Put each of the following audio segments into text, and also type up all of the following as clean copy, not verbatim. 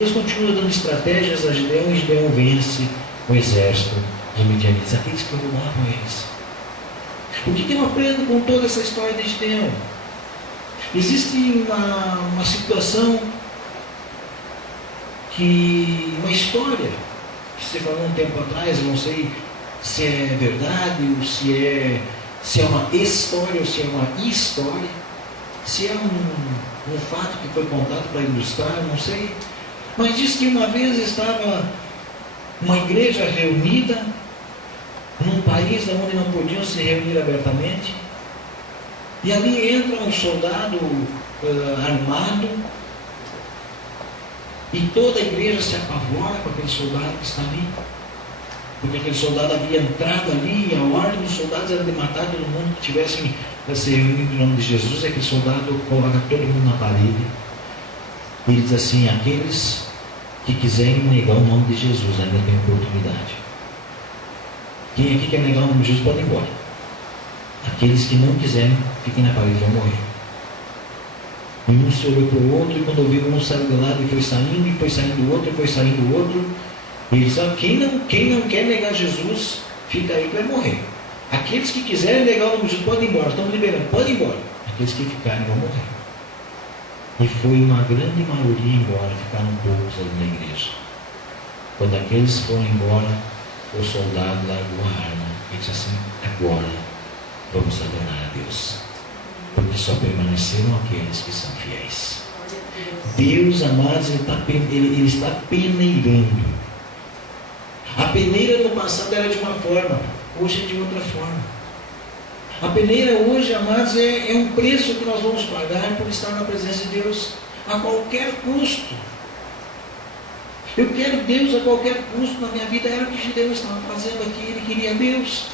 Deus continua dando estratégias a Gideão, e Gideão vence o exército dos midianitas, aqueles que roubavam eles. O que eu aprendo com toda essa história de Gideão? Existe uma situação, uma história, que você falou um tempo atrás, eu não sei se é verdade, ou se é uma história, ou se é uma história, se é um fato que foi contado para ilustrar, não sei. Mas diz que uma vez estava uma igreja reunida num país onde não podiam se reunir abertamente, e ali entra um soldado armado, e toda a igreja se apavora com aquele soldado que está ali, porque aquele soldado havia entrado ali, e a ordem dos soldados era de matar todo mundo que tivesse se reunido em nome de Jesus. E aquele soldado coloca todo mundo na parede, e ele diz assim: aqueles que quiserem negar o nome de Jesus ainda tem oportunidade. Quem aqui quer negar o nome de Jesus pode ir embora. Aqueles que não quiserem, fiquem na parede, vão morrer. E um se olhou para o outro, e quando ouviu, um saiu de lado e foi saindo o outro, e foi saindo o outro. E ele disse: quem não quer negar Jesus, fica aí que vai morrer. Aqueles que quiserem negar o nome de Jesus podem ir embora, estamos liberando, podem ir embora. Aqueles que ficarem vão morrer. E foi uma grande maioria embora, ficaram poucos ali na igreja. Quando aqueles foram embora, o soldado largou a arma e disse assim: agora vamos adorar a Deus, porque só permaneceram aqueles que são fiéis. Deus, amados, ele está peneirando. A peneira no passado era de uma forma, hoje é de outra forma. A peneira hoje, amados, é um preço que nós vamos pagar por estar na presença de Deus, a qualquer custo. Eu quero Deus a qualquer custo na minha vida. Era o que Gideão estava fazendo aqui. Ele queria Deus.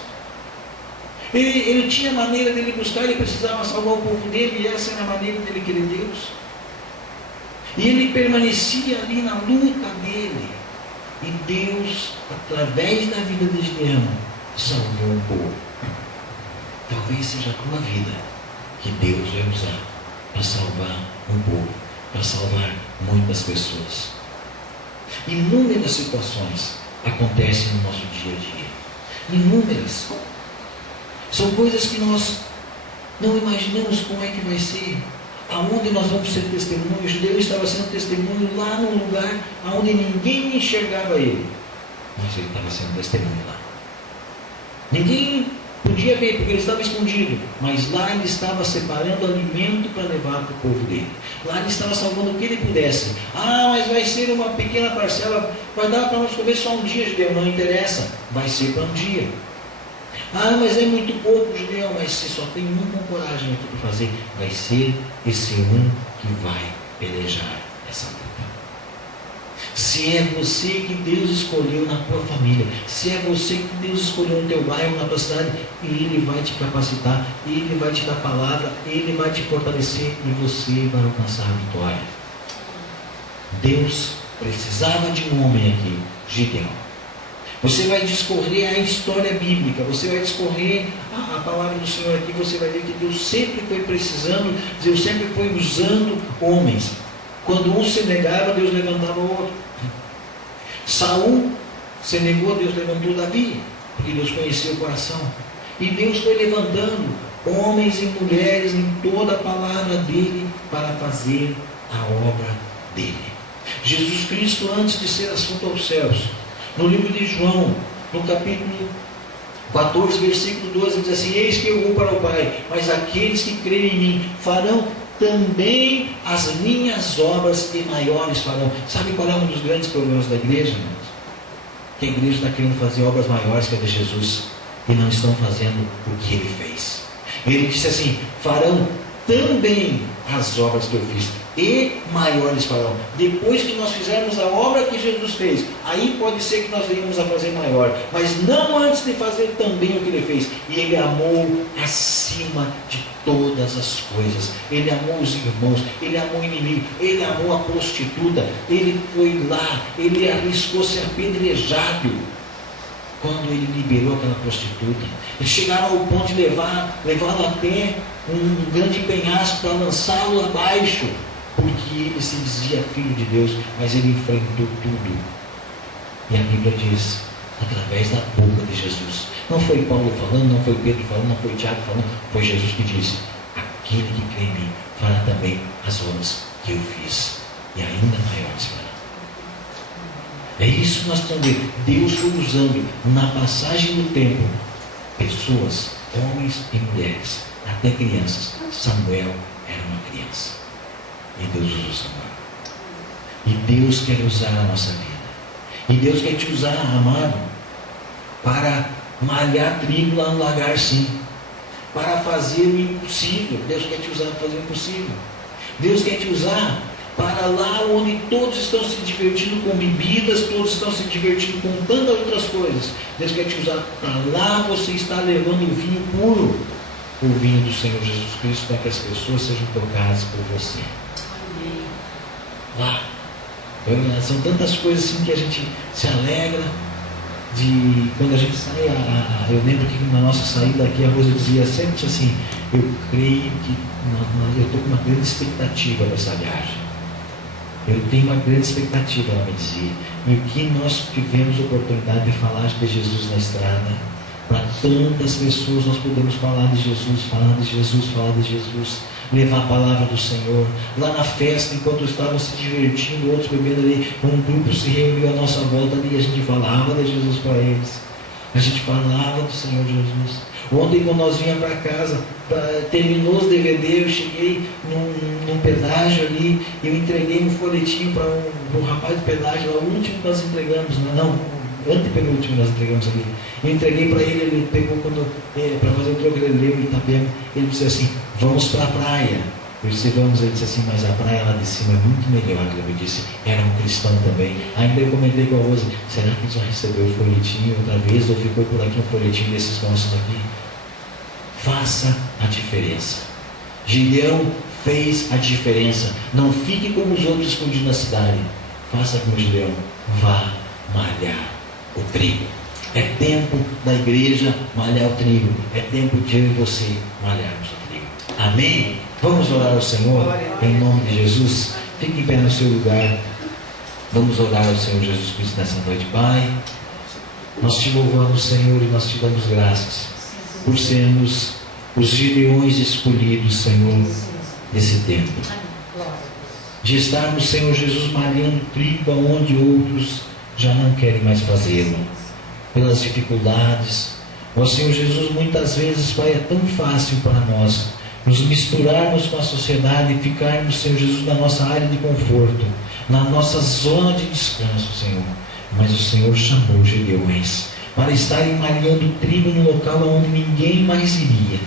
Ele tinha maneira dele buscar, ele precisava salvar o povo dele, e essa era a maneira dele querer Deus. E ele permanecia ali na luta dele. E Deus, através da vida de Gideão, salvou o povo. Talvez seja a tua vida que Deus vai usar para salvar um povo, para salvar muitas pessoas. Inúmeras situações acontecem no nosso dia a dia. Inúmeras. São coisas que nós não imaginamos como é que vai ser. Aonde nós vamos ser testemunhos. Deus estava sendo testemunho lá num lugar onde ninguém enxergava ele. Mas ele estava sendo testemunho lá. Ninguém podia ver, porque ele estava escondido, mas lá ele estava separando alimento para levar para o povo dele. Lá ele estava salvando o que ele pudesse. Mas vai ser uma pequena parcela, vai dar para nós comer só um dia, Gideão. Não interessa, vai ser para um dia. Mas é muito pouco, Gideão. Mas se só tem um com coragem aqui para fazer, vai ser esse um que vai pelejar essa luta. Se é você que Deus escolheu na tua família, se é você que Deus escolheu no teu bairro, na tua cidade, Ele vai te capacitar, Ele vai te dar palavra, Ele vai te fortalecer e você vai alcançar a vitória. Deus precisava de um homem aqui, Gideão. Você vai discorrer a história bíblica, você vai discorrer a palavra do Senhor aqui, você vai ver que Deus sempre foi precisando, Deus sempre foi usando homens. Quando um se negava, Deus levantava o outro. Saul se negou, Deus levantou Davi, porque Deus conhecia o coração. E Deus foi levantando homens e mulheres em toda a palavra dele para fazer a obra dele. Jesus Cristo, antes de ser assunto aos céus, no livro de João, no capítulo 14, versículo 12, diz assim: eis que eu vou para o Pai, mas aqueles que creem em mim farão também as minhas obras, e maiores farão. Sabe qual é um dos grandes problemas da igreja, irmãos? Que a igreja está querendo fazer obras maiores que a de Jesus, e não estão fazendo o que ele fez. Ele disse assim: farão também as obras que eu fiz, e maiores farão. Depois que nós fizermos a obra que Jesus fez, aí pode ser que nós venhamos a fazer maior, mas não antes de fazer também o que ele fez. E ele amou acima de todas as coisas. Ele amou os irmãos, ele amou o inimigo, ele amou a prostituta. Ele foi lá, ele arriscou ser apedrejado quando ele liberou aquela prostituta. Eles chegaram ao ponto de levá-lo até um grande penhasco para lançá-lo abaixo, porque ele se dizia filho de Deus, mas ele enfrentou tudo. E a Bíblia diz, através da boca de Jesus. Não foi Paulo falando, não foi Pedro falando, não foi Tiago falando, foi Jesus que disse: aquele que crê em mim fará também as obras que eu fiz, e ainda maiores fará. É isso que nós estamos vendo. Deus foi usando na passagem do tempo pessoas, homens e mulheres, até crianças. Samuel era uma criança, e Deus usou Samuel. E Deus quer usar a nossa vida. E Deus quer te usar, amado, para malhar trigo lá no lagar, sim. Para fazer o impossível. Deus quer te usar para fazer o impossível. Deus quer te usar para lá onde todos estão se divertindo com bebidas, todos estão se divertindo com tantas outras coisas. Deus quer te usar para lá você está levando o vinho puro, o vinho do Senhor Jesus Cristo, para que as pessoas sejam tocadas por você. Lá. São tantas coisas assim que a gente se alegra de quando a gente sai. Eu lembro que na nossa saída aqui a Rosa dizia sempre assim: eu creio que eu estou com uma grande expectativa dessa viagem. Eu tenho uma grande expectativa, ela me dizia. E o que nós tivemos oportunidade de falar de Jesus na estrada, para tantas pessoas nós podemos falar de Jesus, falar de Jesus, falar de Jesus, levar a palavra do Senhor. Lá na festa, enquanto estavam se divertindo, outros bebendo ali, um grupo se reuniu à nossa volta e a gente falava de Jesus para eles. A gente falava do Senhor Jesus. Ontem, quando nós vinhamos para casa, terminou os DVD, eu cheguei num pedágio ali, e eu entreguei um folhetinho para um rapaz do pedágio, lá, o último que nós entregamos, antepenúltimo nós entregamos ali. Eu entreguei para ele, ele pegou para fazer o troco, ele leu em Itapema, ele disse assim: vamos para a praia. Eu disse: vamos. Ele disse assim: mas a praia lá de cima é muito melhor. Ele me disse: era um cristão também. Ainda eu comentei com a Rosa: será que já recebeu o folhetinho outra vez, ou ficou por aqui um folhetinho desses nossos aqui? Faça a diferença. Gideão fez a diferença. Não fique como os outros escondidos na cidade. Faça como Gideão. Vá malhar o trigo. É tempo da igreja malhar o trigo. É tempo de eu e você malharmos o trigo. Amém? Vamos orar ao Senhor em nome de Jesus. Fique em pé no seu lugar. Vamos orar ao Senhor Jesus Cristo nessa noite. Pai, nós te louvamos, Senhor, e nós te damos graças por sermos os Gideões escolhidos, Senhor, desse tempo. De estarmos, Senhor Jesus, malhando trigo onde outros já não querem mais fazê-lo. Pelas dificuldades. Ó Senhor Jesus, muitas vezes, Pai, é tão fácil para nós nos misturarmos com a sociedade e ficarmos, Senhor Jesus, na nossa área de conforto, na nossa zona de descanso, Senhor. Mas o Senhor chamou Gideões para estarem malhando trigo no local onde ninguém mais iria.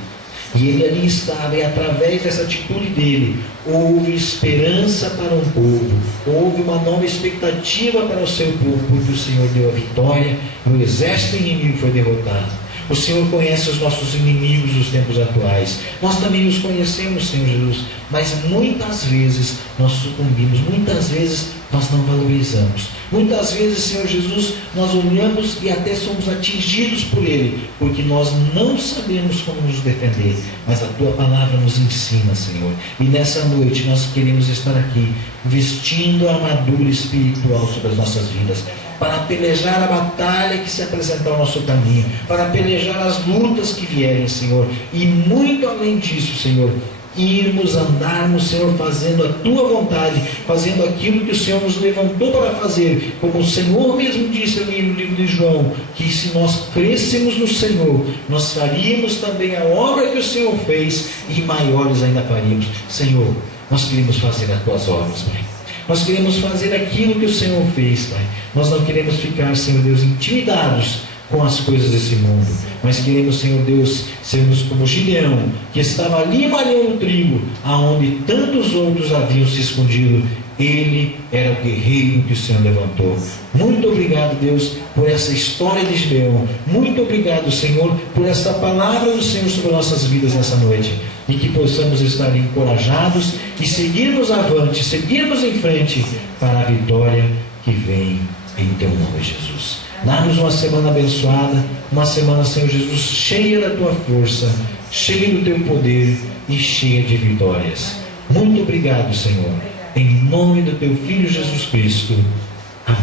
E ele ali estava, e através dessa atitude dele, houve esperança para um povo, houve uma nova expectativa para o seu povo, porque o Senhor deu a vitória, e o exército inimigo foi derrotado. O Senhor conhece os nossos inimigos dos tempos atuais. Nós também os conhecemos, Senhor Jesus, mas muitas vezes nós sucumbimos, muitas vezes nós não valorizamos. Muitas vezes, Senhor Jesus, nós olhamos e até somos atingidos por Ele, porque nós não sabemos como nos defender. Mas a Tua palavra nos ensina, Senhor. E nessa noite nós queremos estar aqui, vestindo a armadura espiritual sobre as nossas vidas, para pelejar a batalha que se apresentar ao nosso caminho, para pelejar as lutas que vierem, Senhor. E muito além disso, Senhor, irmos, andarmos, Senhor, fazendo a Tua vontade, fazendo aquilo que o Senhor nos levantou para fazer, como o Senhor mesmo disse ali no livro de João, que se nós crescêssemos no Senhor, nós faríamos também a obra que o Senhor fez, e maiores ainda faríamos. Senhor, nós queremos fazer as Tuas obras, Pai. Nós queremos fazer aquilo que o Senhor fez, Pai. Nós não queremos ficar, Senhor Deus, intimidados com as coisas desse mundo, mas queremos, Senhor Deus, sermos como Gideão, que estava ali malhando o trigo, aonde tantos outros haviam se escondido. Ele era o guerreiro que o Senhor levantou. Muito obrigado, Deus, por essa história de Gideão. Muito obrigado, Senhor, por essa palavra do Senhor sobre nossas vidas nessa noite. E que possamos estar encorajados e seguirmos avante, seguirmos em frente para a vitória que vem em Teu nome, Jesus. Dá-nos uma semana abençoada, uma semana, Senhor Jesus, cheia da Tua força, cheia do Teu poder e cheia de vitórias. Muito obrigado, Senhor. em nome do teu Filho Jesus Cristo. Amém.